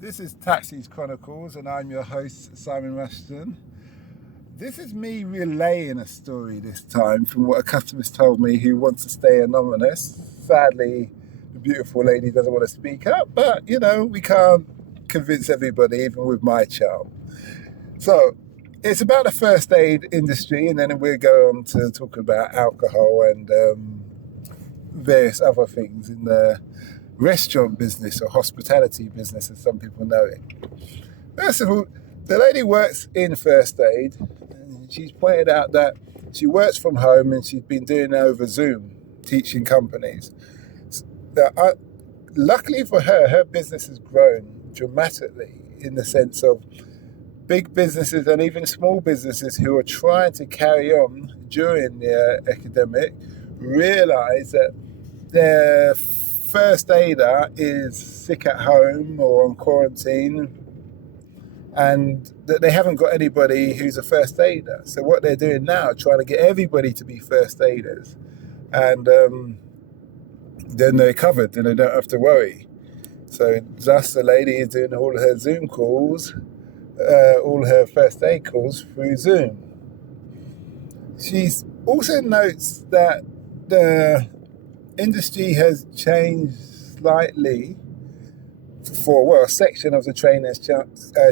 This is Taxis Chronicles, and I'm your host, Simon Rushton. This is me relaying a story this time from what a customer's told me who wants to stay anonymous. Sadly, the beautiful lady doesn't want to speak up, but we can't convince everybody, even with my charm. So, it's about the first aid industry, and then we'll go on to talk about alcohol and various other things in the restaurant business or hospitality business, as some people know it. First of all, the lady works in first aid, and she's pointed out that she works from home and she's been doing it over Zoom, teaching companies. Luckily for her, her business has grown dramatically in the sense of big businesses and even small businesses who are trying to carry on during the epidemic realize that their first aider is sick at home or on quarantine and that they haven't got anybody who's a first aider. So what they're doing now, trying to get everybody to be first aiders, and then they're covered and they don't have to worry. So thus the lady is doing all her Zoom calls, all her first aid calls through Zoom. She also notes that the industry has changed slightly a section of the train has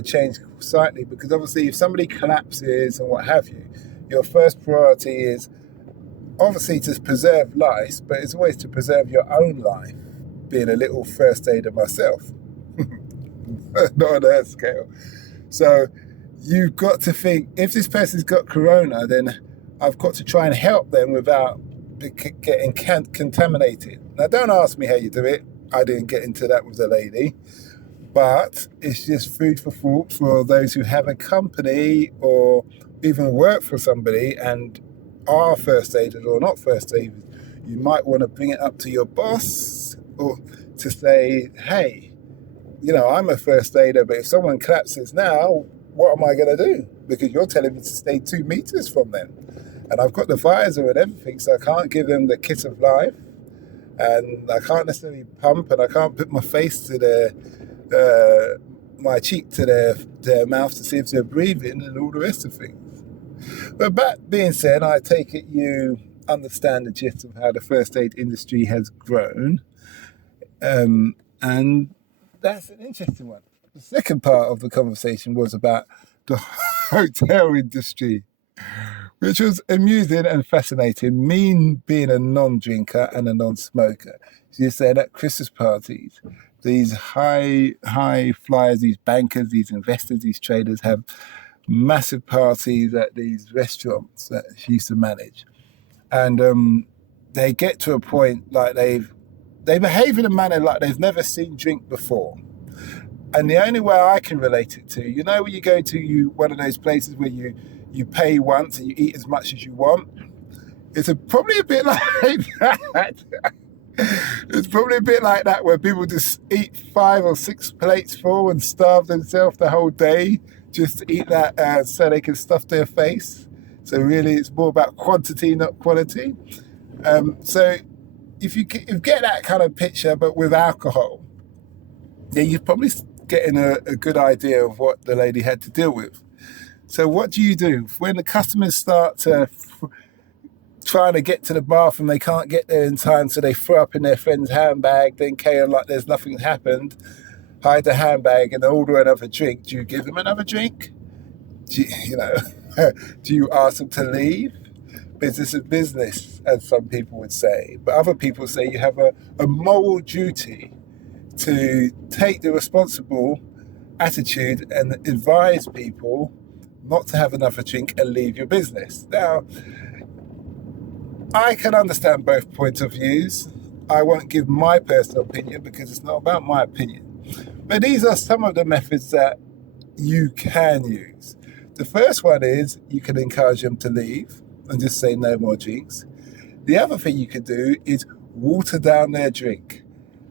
changed slightly, because obviously if somebody collapses and what have you, your first priority is obviously to preserve life, but it's always to preserve your own life, being a little first aider myself. Not on that scale. So you've got to think, if this person's got corona, then I've got to try and help them without getting contaminated. Now, don't ask me how you do it. I didn't get into that with the lady. But it's just food for thought for those who have a company or even work for somebody and are first aiders or not first aiders. You might want to bring it up to your boss or to say, hey, I'm a first aider, but if someone collapses now, what am I going to do? Because you're telling me to stay 2 meters from them. And I've got the visor and everything, so I can't give them the kiss of life. And I can't necessarily pump, and I can't put my face to my cheek to their mouth to see if they're breathing and all the rest of things. But that being said, I take it you understand the gist of how the first aid industry has grown. And that's an interesting one. The second part of the conversation was about the hotel industry, which was amusing and fascinating. Me being a non-drinker and a non-smoker. She said at Christmas parties, these high flyers, these bankers, these investors, these traders have massive parties at these restaurants that she used to manage. And they get to a point like they behave in a manner like they've never seen drink before. And the only way I can relate it to, when you go to one of those places where you pay once and you eat as much as you want. It's probably a bit like that. It's probably a bit like that, where people just eat 5 or 6 plates full and starve themselves the whole day just to eat that so they can stuff their face. So really it's more about quantity, not quality. So if you get that kind of picture, but with alcohol, then you're probably getting a good idea of what the lady had to deal with. So what do you do when the customers start trying to get to the bathroom? They can't get there in time, so they throw up in their friend's handbag, then carry on like there's nothing happened, hide the handbag and order another drink. Do you give them another drink? Do you ask them to leave? Business is business, as some people would say. But other people say you have a moral duty to take the responsible attitude and advise people not to have another drink and leave your business. Now, I can understand both points of views. I won't give my personal opinion because it's not about my opinion. But these are some of the methods that you can use. The first one is you can encourage them to leave and just say no more drinks. The other thing you can do is water down their drink.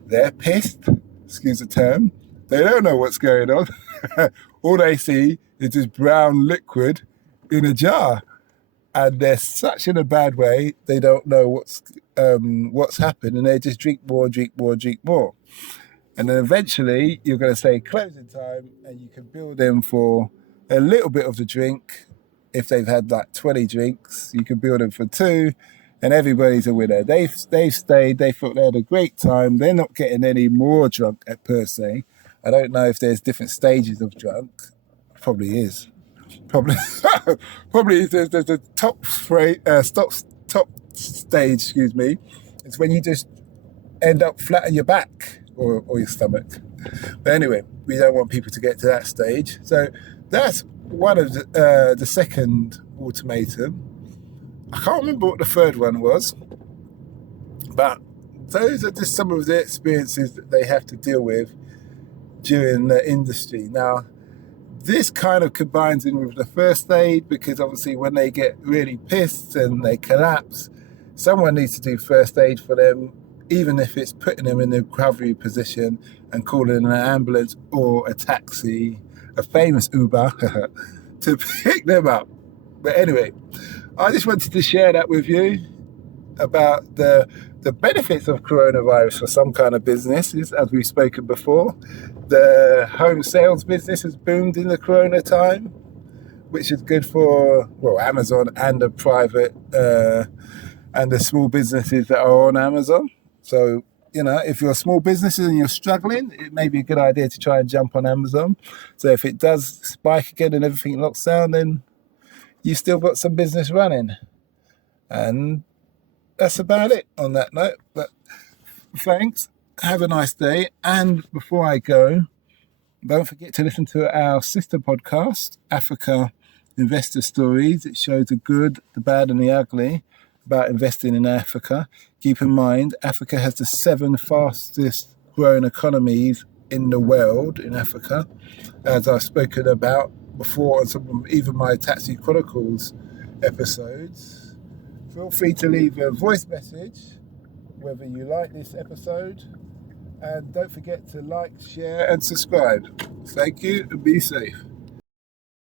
They're pissed, excuse the term. They don't know what's going on. All they see is this brown liquid in a jar. And they're such in a bad way, they don't know what's happened, and they just drink more. And then eventually you're going to say closing time, and you can bill them for a little bit of the drink. If they've had like 20 drinks, you can bill them for 2, and everybody's a winner. They've stayed, they thought they had a great time. They're not getting any more drunk per se. I don't know if there's different stages of drunk. Probably is. Probably is. There's a top stage, excuse me. It's when you just end up flat on your back or your stomach. But anyway, we don't want people to get to that stage. So that's one of the second ultimatum. I can't remember what the third one was, but those are just some of the experiences that they have to deal with during the industry. Now, this kind of combines in with the first aid, because obviously when they get really pissed and they collapse, someone needs to do first aid for them, even if it's putting them in a recovery position and calling an ambulance or a taxi, a famous Uber, to pick them up. But anyway, I just wanted to share that with you about the benefits of coronavirus for some kind of businesses, as we've spoken before. The home sales business has boomed in the corona time, which is good for, well, Amazon and the private and the small businesses that are on Amazon. So, you know, if you're a small business and you're struggling, it may be a good idea to try and jump on Amazon. So if it does spike again and everything locks down, then you've still got some business running. And that's about it on that note. But thanks. Have a nice day. And before I go, don't forget to listen to our sister podcast, Africa Investor Stories. It shows the good, the bad and the ugly about investing in Africa. Keep in mind, Africa has the 7 fastest growing economies in the world in Africa, as I've spoken about before on some of even my Taxi Chronicles episodes. Feel free to leave a voice message whether you like this episode, and don't forget to like, share and subscribe. Thank you and be safe.